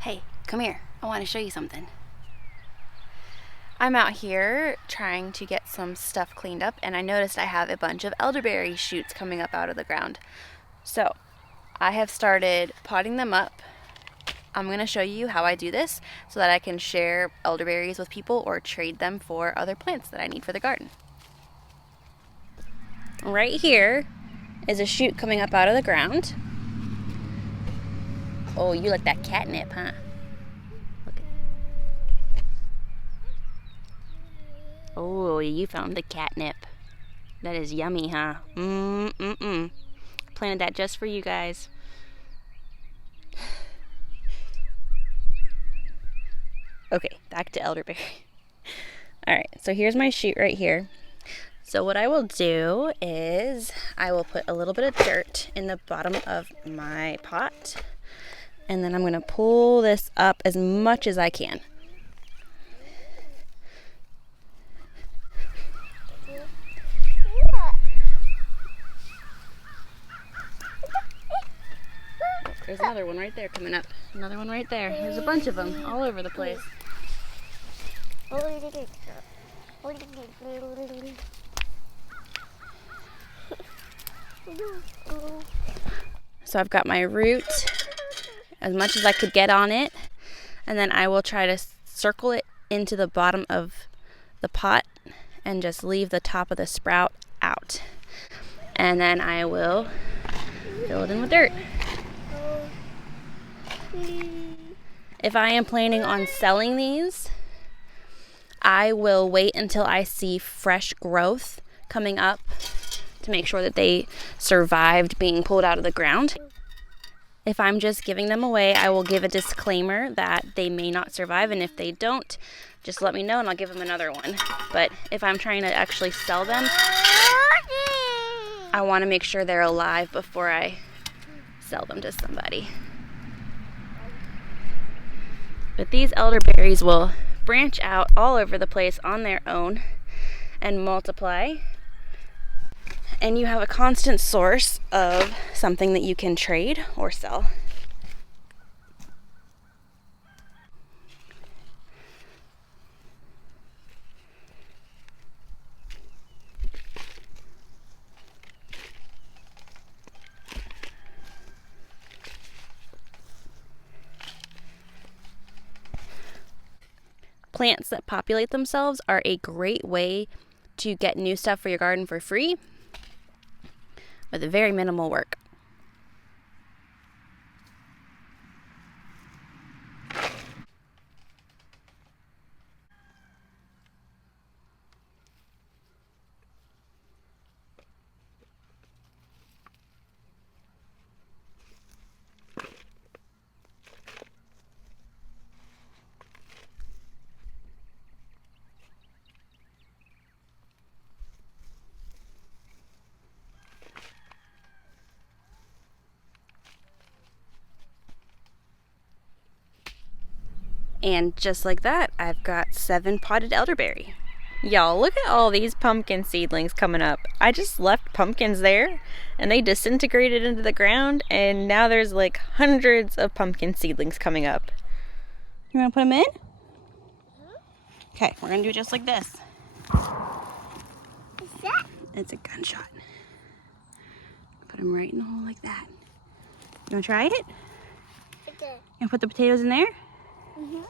Hey, come here. I want to show you something. I'm out here trying to get some stuff cleaned up, and I noticed I have a bunch of elderberry shoots coming up out of the ground. So I have started potting them up. I'm going to show you how I do this so that I can share elderberries with people or trade them for other plants that I need for the garden. Right here is a shoot coming up out of the ground. Oh, you like that catnip, huh? Look at. Oh, you found the catnip. That is yummy, huh? Planted that just for you guys. Okay, back to elderberry. Alright, so here's my shoot right here. So what I will do is I will put a little bit of dirt in the bottom of my pot, and then I'm going to pull this up as much as I can. There's another one right there coming up. Another one right there. There's a bunch of them all over the place. So I've got my root as much as I could get on it, and then I will try to circle it into the bottom of the pot and just leave the top of the sprout out. And then I will fill it in with dirt. If I am planning on selling these, I will wait until I see fresh growth coming up to make sure that they survived being pulled out of the ground. If I'm just giving them away, I will give a disclaimer that they may not survive, and if they don't, just let me know and I'll give them another one. But if I'm trying to actually sell them, I want to make sure they're alive before I sell them to somebody. But these elderberries will branch out all over the place on their own and multiply. And you have a constant source of something that you can trade or sell. Plants that populate themselves are a great way to get new stuff for your garden for free with very minimal work. And just like that, I've got 7 potted elderberry. Y'all, look at all these pumpkin seedlings coming up. I just left pumpkins there and they disintegrated into the ground, and now there's like hundreds of pumpkin seedlings coming up. You want to put them in? Okay, we're going to do just like this. What's that? It's a gunshot. Put them right in the hole like that. You want to try it? Okay. You put the potatoes in there? Mm-hmm.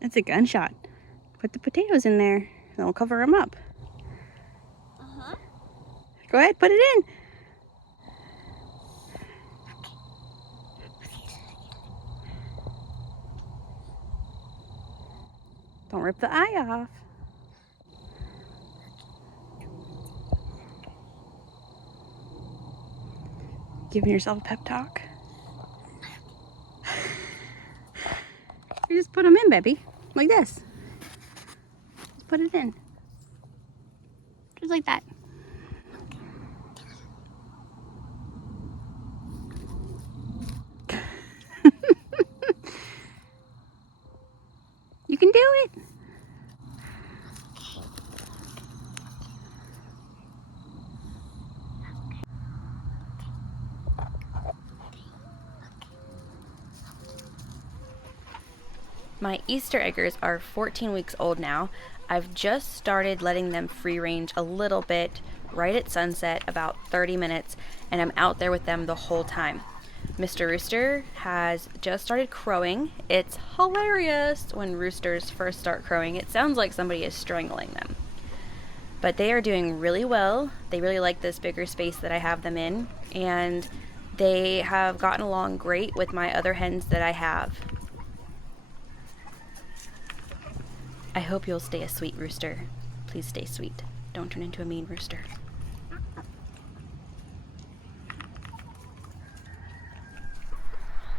That's a gunshot. Put the potatoes in there, and we'll cover them up. Uh-huh. Go ahead, put it in. Don't rip the eye off. Giving yourself a pep talk. You just put them in, baby. Like this. Just put it in. Just like that. You can do it. My Easter eggers are 14 weeks old now. I've just started letting them free range a little bit right at sunset, about 30 minutes, and I'm out there with them the whole time. Mr. Rooster has just started crowing. It's hilarious when roosters first start crowing. It sounds like somebody is strangling them. But they are doing really well. They really like this bigger space that I have them in, and they have gotten along great with my other hens that I have. I hope you'll stay a sweet rooster. Please stay sweet. Don't turn into a mean rooster.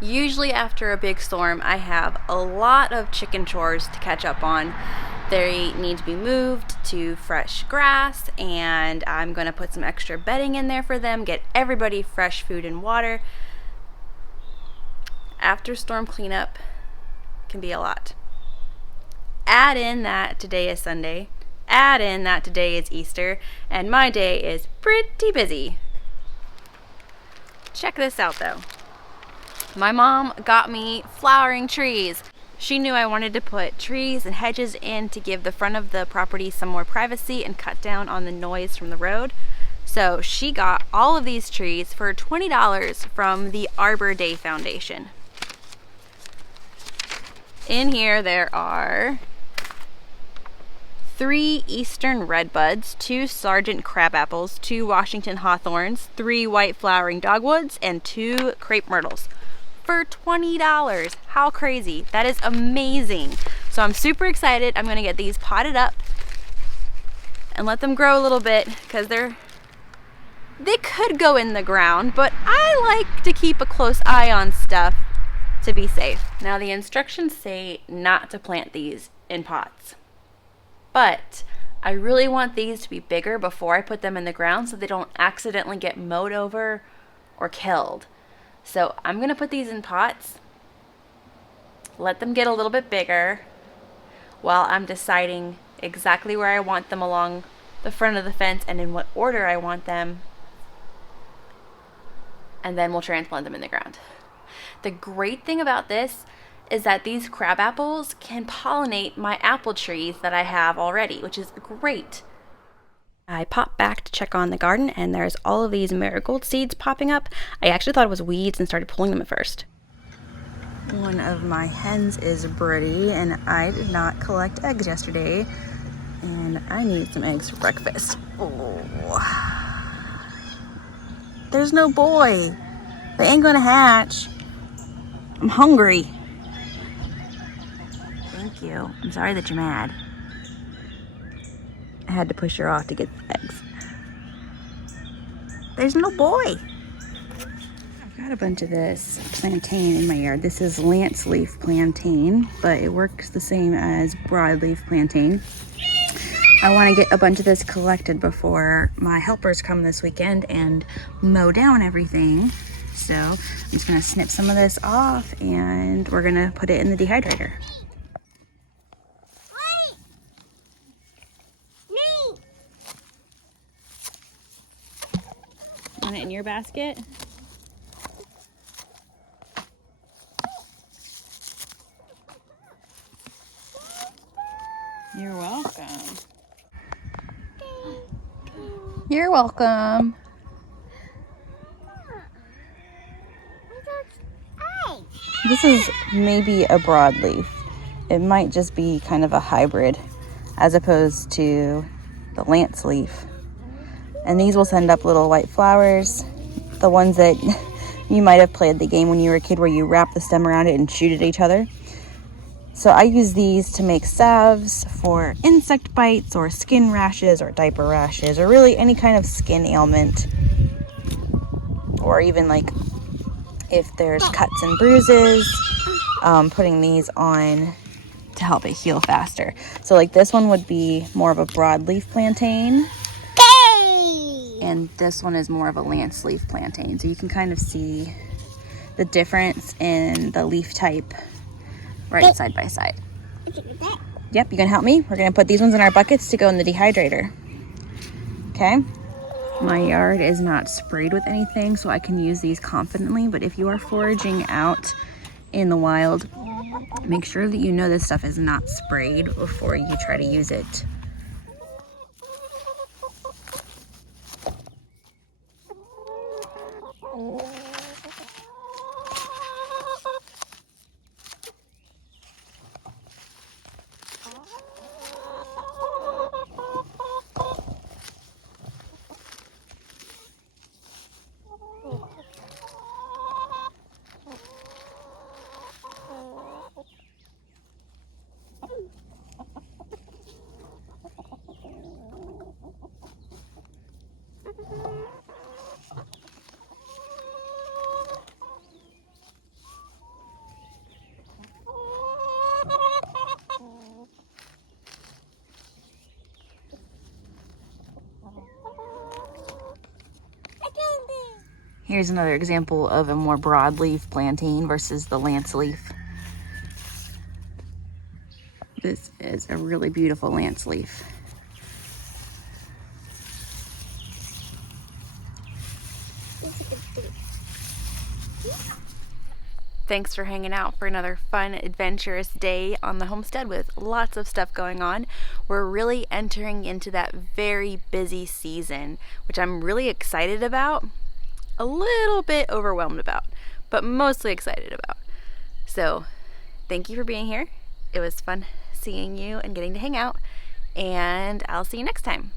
Usually after a big storm, I have a lot of chicken chores to catch up on. They need to be moved to fresh grass, and I'm going to put some extra bedding in there for them, get everybody fresh food and water. After storm cleanup can be a lot. Add in that today is Sunday, add in that today is Easter, and my day is pretty busy. Check this out though. My mom got me flowering trees. She knew I wanted to put trees and hedges in to give the front of the property some more privacy and cut down on the noise from the road. So she got all of these trees for $20 from the Arbor Day Foundation. In here there are 3 Eastern Redbuds, 2 Sargent Crabapples, 2 Washington Hawthorns, 3 White Flowering Dogwoods, and 2 Crepe Myrtles for $20. How crazy. That is amazing. So I'm super excited. I'm going to get these potted up and let them grow a little bit because they could go in the ground, but I like to keep a close eye on stuff to be safe. Now the instructions say not to plant these in pots, but I really want these to be bigger before I put them in the ground so they don't accidentally get mowed over or killed. So I'm going to put these in pots, let them get a little bit bigger while I'm deciding exactly where I want them along the front of the fence and in what order I want them, and then we'll transplant them in the ground. The great thing about this is that these crab apples can pollinate my apple trees that I have already, which is great. I popped back to check on the garden, and there's all of these marigold seeds popping up. I actually thought it was weeds and started pulling them at first. One of my hens is Broody, and I did not collect eggs yesterday, and I need some eggs for breakfast. Oh. There's no boy. They ain't gonna hatch. I'm hungry. Thank you. I'm sorry that you're mad. I had to push her off to get the eggs. There's no boy. I've got a bunch of this plantain in my yard. This is lance leaf plantain, but it works the same as broadleaf plantain. I want to get a bunch of this collected before my helpers come this weekend and mow down everything. So I'm just going to snip some of this off, and we're going to put it in the dehydrator. Want it in your basket? You're welcome. You're welcome. This is maybe a broadleaf. It might just be kind of a hybrid as opposed to the lance leaf. And these will send up little white flowers, the ones that you might have played the game when you were a kid where you wrap the stem around it and shoot at each other. So I use these to make salves for insect bites or skin rashes or diaper rashes or really any kind of skin ailment, or even like if there's cuts and bruises, putting these on to help it heal faster. So like this one would be more of a broadleaf plantain, and this one is more of a lance leaf plantain. So you can kind of see the difference in the leaf type right side by side. Yep, you gonna help me? We're gonna put these ones in our buckets to go in the dehydrator. Okay? My yard is not sprayed with anything, so I can use these confidently, but if you are foraging out in the wild, Make sure that you know this stuff is not sprayed before you try to use it. Here's another example of a more broadleaf plantain versus the lance leaf. This is a really beautiful lance leaf. Thanks for hanging out for another fun, adventurous day on the homestead with lots of stuff going on. We're really entering into that very busy season, which I'm really excited about, a little bit overwhelmed about, but mostly excited about. So thank you for being here. It was fun seeing you and getting to hang out, and I'll see you next time.